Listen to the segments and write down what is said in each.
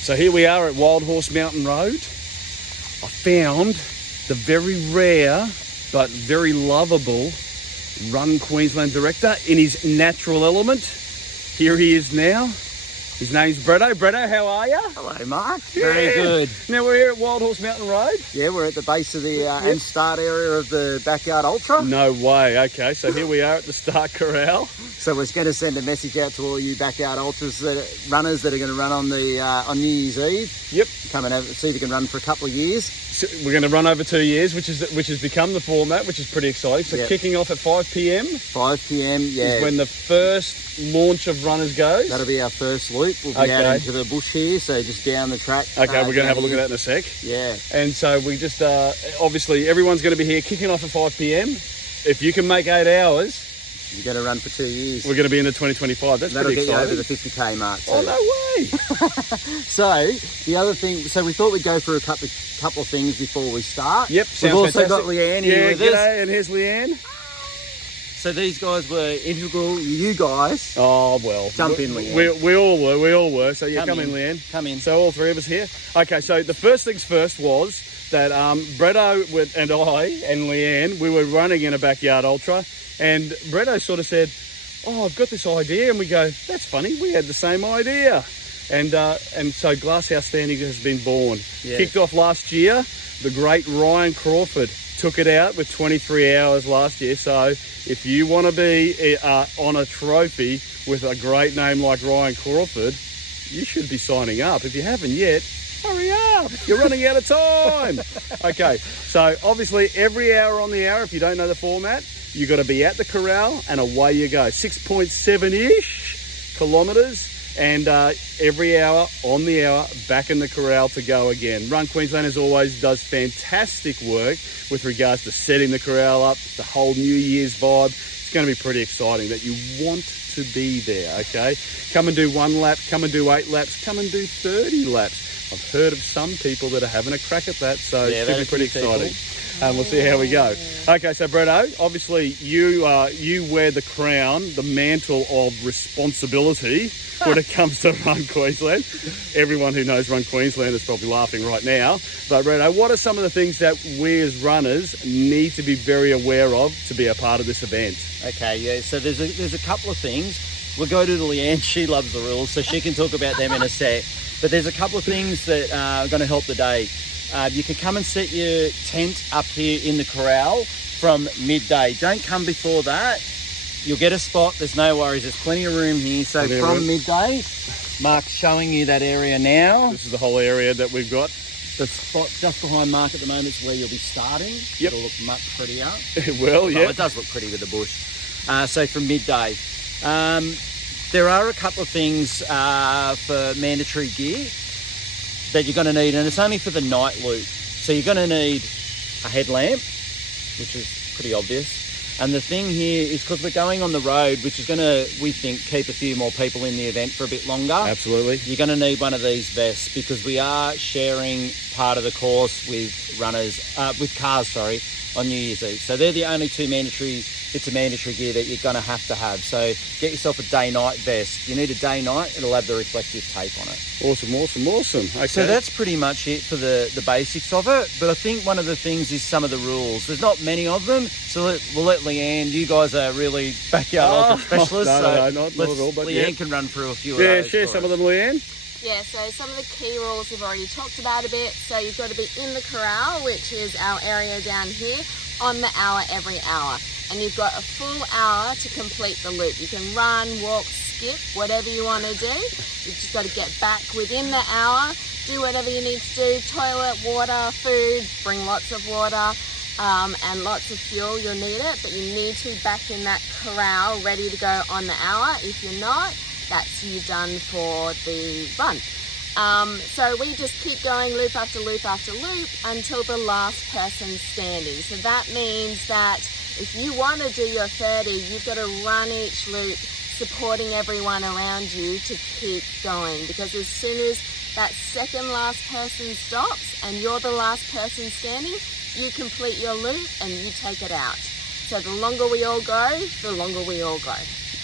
So here we are at Wild Horse Mountain Road. I found the very rare but very lovable Run Queensland director in his natural element. Here he is now. His name's Bretto. Bretto, how are you? Hello, Mark. Very good. Now we're here at Wild Horse Mountain Road. Yeah, we're at the base of the and start area of the Backyard Ultra. No way. Okay, so here we are at the start corral. So we're going to send a message out to all you Backyard Ultras runners that are going to run on the on New Year's Eve. Yep. Come and see if you can run for a couple of years. So we're going to run over 2 years, which has become the format, which is pretty exciting. So kicking off at 5 p.m. 5 p.m. Yeah. Is when the first launch of runners goes. That'll be our first loop. We'll be out into the bush here, so just down the track. Okay, we're going to have a look at that in a sec. Yeah. And so we just, obviously, everyone's going to be here kicking off at 5 p.m. If you can make 8 hours, you're going to run for 2 years. We're going to be into 2025. That'll get you over the 50k mark too. Oh, no way. So the other thing, so we thought we'd go through a couple of things before we start. Yep, we've also fantastic. got Leanne here with us. And here's Leanne. So these guys were integral. You guys. Oh well. Jump in, Leanne. We all were. So yeah, come in, Leanne. Come in. So all three of us here. Okay. So the first things first was that Bretto and I and Leanne, we were running in a Backyard Ultra, and Bretto sort of said, "Oh, I've got this idea," and we go, "That's funny. We had the same idea." And so Glasshouse Standing has been born. Yeah. Kicked off last year. The great Ryan Crawford took it out with 23 hours last year. So if you want to be on a trophy with a great name like Ryan Crawford, you should be signing up. If you haven't yet, hurry up. You're running out of time. Okay, so obviously every hour on the hour, if you don't know the format, you've got to be at the corral and away you go. 6.7-ish kilometres. And every hour on the hour back in the corral to go again. Run Queensland, as always, does fantastic work with regards to setting the corral up, the whole New Year's vibe. It's going to be pretty exciting that you want to be there, okay? Come and do 1 lap, come and do 8 laps, come and do 30 laps. I've heard of some people that are having a crack at that, so it's going to be pretty exciting. And we'll see how we go. Okay, so Bretto, obviously you wear the crown, the mantle of responsibility when it comes to Run Queensland. Everyone who knows Run Queensland is probably laughing right now. But Bretto, what are some of the things that we as runners need to be very aware of to be a part of this event? Okay, yeah, so there's a couple of things. We'll go to Leanne, she loves the rules, so she can talk about them in a sec. But there's a couple of things that are going to help the day. You can come and set your tent up here in the corral from midday. Don't come before that. You'll get a spot. There's no worries. There's plenty of room here. So from midday, Mark's showing you that area now. This is the whole area that we've got. The spot just behind Mark at the moment is where you'll be starting. Yep. It'll look much prettier. Well, yeah. It does look pretty with the bush. So from midday. There are a couple of things for mandatory gear that you're going to need, and it's only for the night loop. So you're going to need a headlamp, which is pretty obvious. And the thing here is because we're going on the road, which is going to, we think, keep a few more people in the event for a bit longer. Absolutely. You're going to need one of these vests because we are sharing part of the course with cars, on New Year's Eve. So they're the only two bits of mandatory gear that you're going to have. So get yourself a day-night vest. You need a day-night, it'll have the reflective tape on it. Awesome. Okay. So that's pretty much it for the basics of it. But I think one of the things is some of the rules. There's not many of them, so we'll let Leanne, you guys are really backyard ultra specialists. No, not at all. But Leanne can run through a few of those. Yeah, share some of them, Leanne. Yeah, so some of the key rules we've already talked about a bit. So you've got to be in the corral, which is our area down here, on the hour every hour. And you've got a full hour to complete the loop. You can run, walk, skip, whatever you want to do. You've just got to get back within the hour, do whatever you need to do, toilet, water, food, bring lots of water and lots of fuel. You'll need it, but you need to be back in that corral ready to go on the hour. If you're not, that's you done for the run. So we just keep going loop after loop after loop until the last person's standing. So that means that if you want to do your 30, you've got to run each loop supporting everyone around you to keep going, because as soon as that second last person stops and you're the last person standing, you complete your loop and you take it out. So the longer we all go, the longer we all go.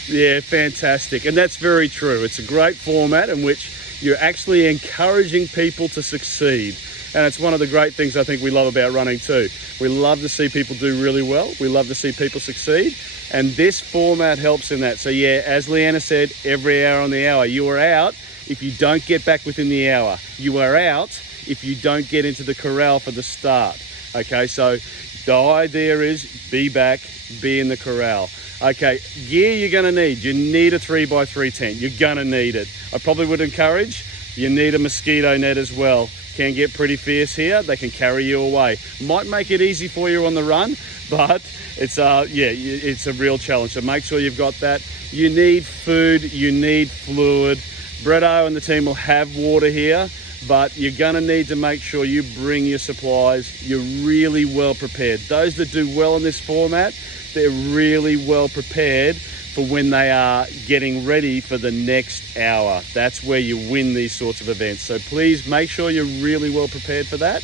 Yeah, fantastic. And that's very true. It's a great format in which you're actually encouraging people to succeed. And it's one of the great things I think we love about running too. We love to see people do really well. We love to see people succeed. And this format helps in that. So yeah, as Leanna said, every hour on the hour. You are out if you don't get back within the hour. You are out if you don't get into the corral for the start. Okay, so the idea is be back, be in the corral. Okay, gear you're gonna need. You need a 3x3 tent. You're gonna need it. I probably would encourage, you need a mosquito net as well. Can get pretty fierce here. They can carry you away. Might make it easy for you on the run, but it's a real challenge. So make sure you've got that. You need food, you need fluid. Bretto and the team will have water here, but you're gonna need to make sure you bring your supplies. You're really well prepared. Those that do well in this format, they're really well prepared for when they are getting ready for the next hour. That's where you win these sorts of events. So please make sure you're really well prepared for that,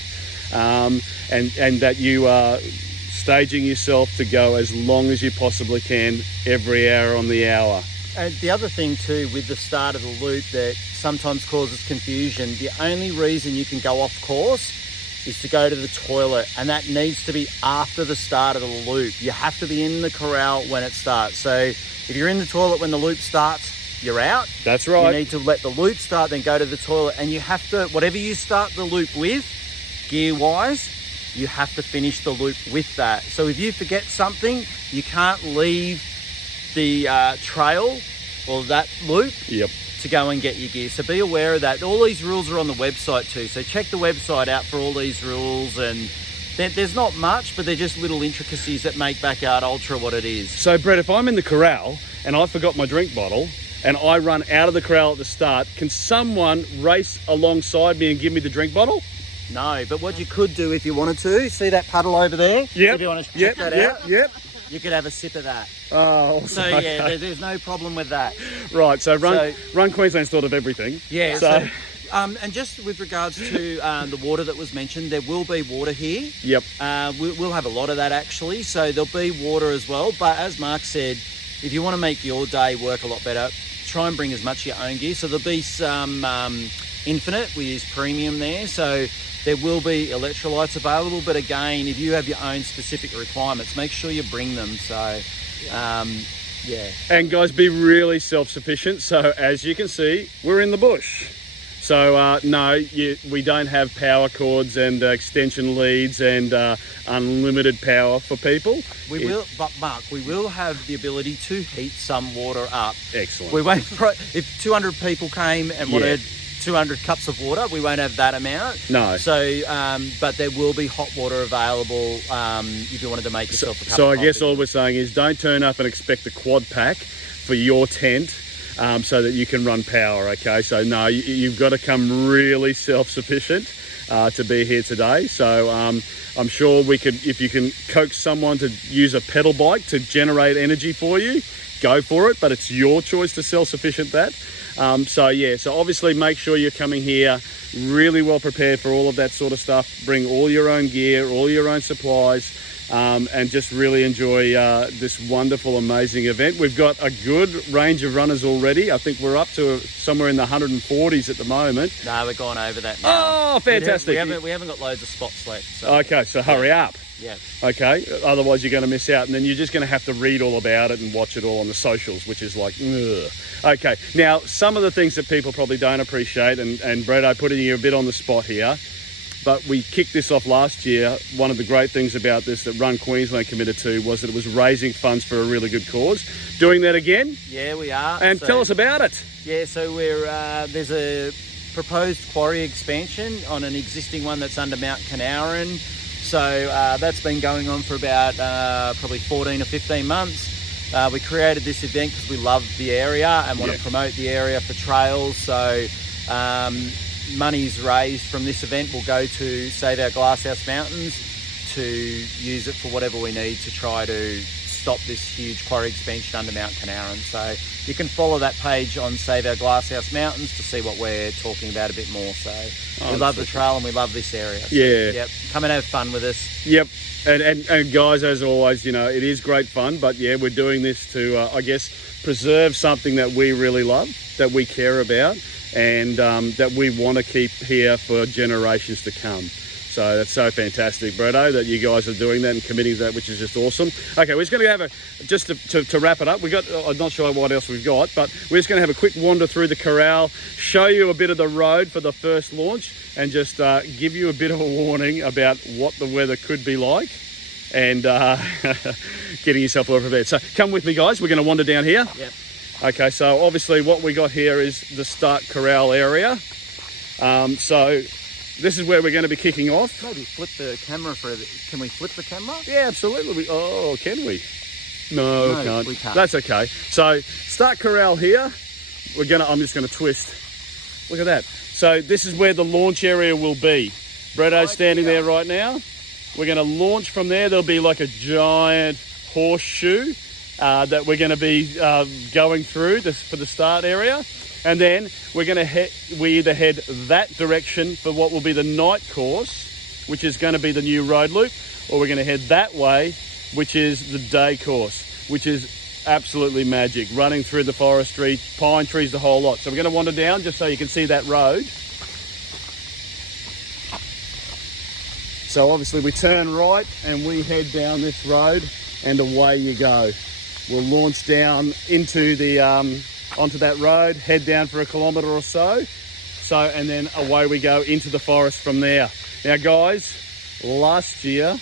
and that you are staging yourself to go as long as you possibly can every hour on the hour. And the other thing too with the start of the loop that sometimes causes confusion, the only reason you can go off course is to go to the toilet, and that needs to be after the start of the loop. You have to be in the corral when it starts. So if you're in the toilet when the loop starts, you're out. That's right. You need to let the loop start, then go to the toilet, and you have to, whatever you start the loop with, gear-wise, you have to finish the loop with that. So if you forget something, you can't leave the trail or that loop to go and get your gear. So be aware of that. All these rules are on the website too. So check the website out for all these rules, and there's not much, but they're just little intricacies that make Backyard Ultra what it is. So Brett, if I'm in the corral and I forgot my drink bottle and I run out of the corral at the start, can someone race alongside me and give me the drink bottle? No, but what you could do if you wanted to, see that puddle over there? Yep. If you want to check that out, you could have a sip of that. Oh, awesome. So yeah, there's no problem with that. Right, so Run Queensland's thought of everything. Yeah, so and just with regards to the water that was mentioned, there will be water here. Yep. We'll have a lot of that actually, so there'll be water as well. But as Mark said, if you want to make your day work a lot better, try and bring as much of your own gear. So there'll be some Infinite, we use premium there, so there will be electrolytes available, but again, if you have your own specific requirements, make sure you bring them. So, And guys, be really self-sufficient. So as you can see, we're in the bush. So we don't have power cords and extension leads and unlimited power for people. We will, but Mark, we will have the ability to heat some water up. Excellent. We won't. If 200 people came and wanted 200 cups of water, we won't have that amount. No. So, but there will be hot water available if you wanted to make yourself a cup of coffee. So I guess all we're saying is don't turn up and expect a quad pack for your tent so that you can run power, okay? So no, you've got to come really self-sufficient to be here today. So I'm sure we could, if you can coax someone to use a pedal bike to generate energy for you, go for it, but it's your choice to self-sufficient that. So obviously make sure you're coming here really well prepared for all of that sort of stuff. Bring all your own gear, all your own supplies, and just really enjoy this wonderful, amazing event. We've got a good range of runners already. I think we're up to somewhere in the 140s at the moment. No, we're going over that now. Oh, fantastic. We haven't got loads of spots left. So. Okay, so hurry up. Yeah. Okay, otherwise you're going to miss out, and then you're just going to have to read all about it and watch it all on the socials, which is like, ugh. Okay, now some of the things that people probably don't appreciate, and Brett, I put you a bit on the spot here, but we kicked this off last year. One of the great things about this that Run Queensland committed to was that it was raising funds for a really good cause. Doing that again? Yeah, we are. And tell us about it. Yeah, so we're there's a proposed quarry expansion on an existing one that's under Mount Canaran. So that's been going on for about probably 14 or 15 months. We created this event because we love the area and want to promote the area for trails. So monies raised from this event will go to Save Our Glasshouse Mountains to use it for whatever we need to try to stop this huge quarry expansion under Mount Canaran. So you can follow that page on Save Our Glasshouse Mountains to see what we're talking about a bit more. So we love the trail and we love this area. So, yep, come and have fun with us. Yep. And guys, as always, it is great fun, but yeah, we're doing this to, I guess, preserve something that we really love, that we care about, and that we want to keep here for generations to come. So that's so fantastic, Bretto, that you guys are doing that and committing to that, which is just awesome. Okay, we're just going to have just to wrap it up. I'm not sure what else we've got, but we're just going to have a quick wander through the corral, show you a bit of the road for the first launch, and just give you a bit of a warning about what the weather could be like, and getting yourself well prepared. So come with me, guys. We're going to wander down here. Yep. Okay, so obviously what we got here is the start corral area. So this is where we're going to be kicking off. Maybe flip the camera for it. Can we flip the camera? Yeah, absolutely. Can we? No, we can't. That's okay. So start corral here. I'm just going to twist. Look at that. So this is where the launch area will be. Bretto's standing there right now. We're going to launch from there. There'll be like a giant horseshoe that we're going to be going through for the start area. And then we're going to we either head that direction for what will be the night course, which is going to be the new road loop, or we're going to head that way, which is the day course, which is absolutely magic, running through the forestry, pine trees, the whole lot. So we're going to wander down just so you can see that road. So obviously we turn right and we head down this road, and away you go. We'll launch down into the onto that road, head down for a kilometre or so, and then away we go into the forest from there. Now guys, last year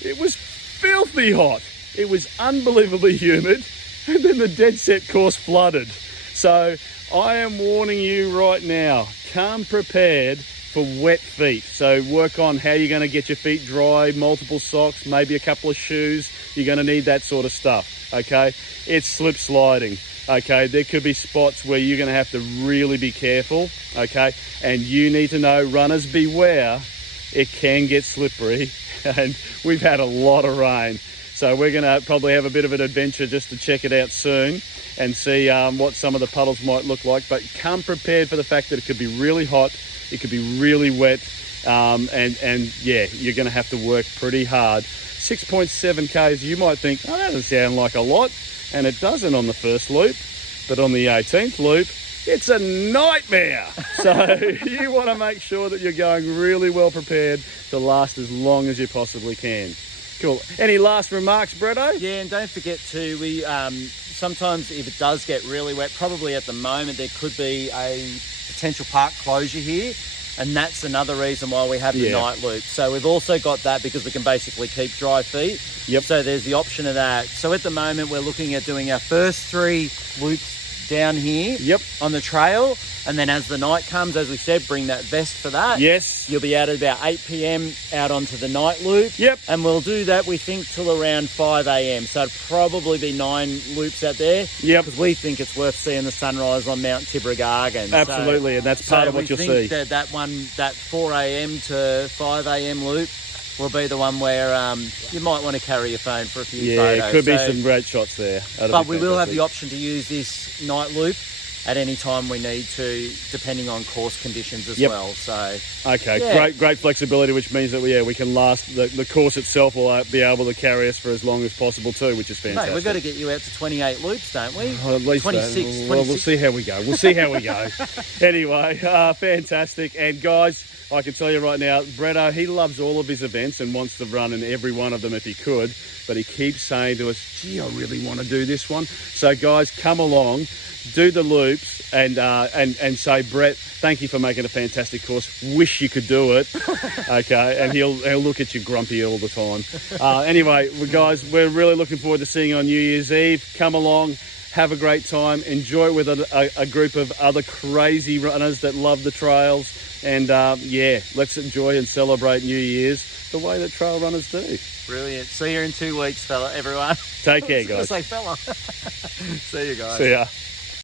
it was filthy hot. It was unbelievably humid, and then the dead set course flooded. So I am warning you right now, come prepared for wet feet. So work on how you're going to get your feet dry, multiple socks, maybe a couple of shoes. You're going to need that sort of stuff, okay? It's slip sliding. Okay, there could be spots where you're going to have to really be careful, okay? And you need to know, runners beware, it can get slippery, and we've had a lot of rain. So we're going to probably have a bit of an adventure just to check it out soon and see what some of the puddles might look like. But come prepared for the fact that it could be really hot, it could be really wet, and yeah, you're going to have to work pretty hard. 6.7 Ks, you might think, oh, that doesn't sound like a lot. And it doesn't on the first loop, but on the 18th loop, it's a nightmare. So you want to make sure that you're going really well prepared to last as long as you possibly can. Cool. Any last remarks, Bretto? Yeah, and don't forget we sometimes if it does get really wet, probably at the moment there could be a potential park closure here. And that's another reason why we have the night loop. So we've also got that because we can basically keep dry feet. Yep. So there's the option of that. So at the moment, we're looking at doing our first 3 loops down here on the trail. And then as the night comes, as we said, bring that vest for that. Yes. You'll be out at about 8 p.m. out onto the night loop. Yep. And we'll do that, we think, till around 5 a.m. So it'll probably be 9 loops out there. Yep. Because we think it's worth seeing the sunrise on Mount Tibrogargan. Absolutely, and that's part of what you'll see. That 4 a.m. to 5 a.m. loop will be the one where you might want to carry your phone for a few photos. Yeah, could be some great shots there. But we will have the option to use this night loop at any time we need to, depending on course conditions as well. So okay, great flexibility, which means that we can last. The course itself will be able to carry us for as long as possible too, which is fantastic. Mate, we've got to get you out to 28 loops, don't we? Well, at least 26. Well, we'll see how we go. We'll see how we go. Anyway, fantastic. And guys, I can tell you right now, Bretto, he loves all of his events and wants to run in every one of them if he could. But he keeps saying to us, gee, I really want to do this one. So guys, come along, do the loops, and say, Brett, thank you for making a fantastic course. Wish you could do it. Okay, and he'll look at you grumpy all the time. Anyway, guys, we're really looking forward to seeing you on New Year's Eve. Come along, have a great time, enjoy it with a group of other crazy runners that love the trails. And let's enjoy and celebrate New Year's the way that trail runners do. Brilliant. See you in 2 weeks, everyone. Take care, guys. I was going to say fella. See you guys. See ya.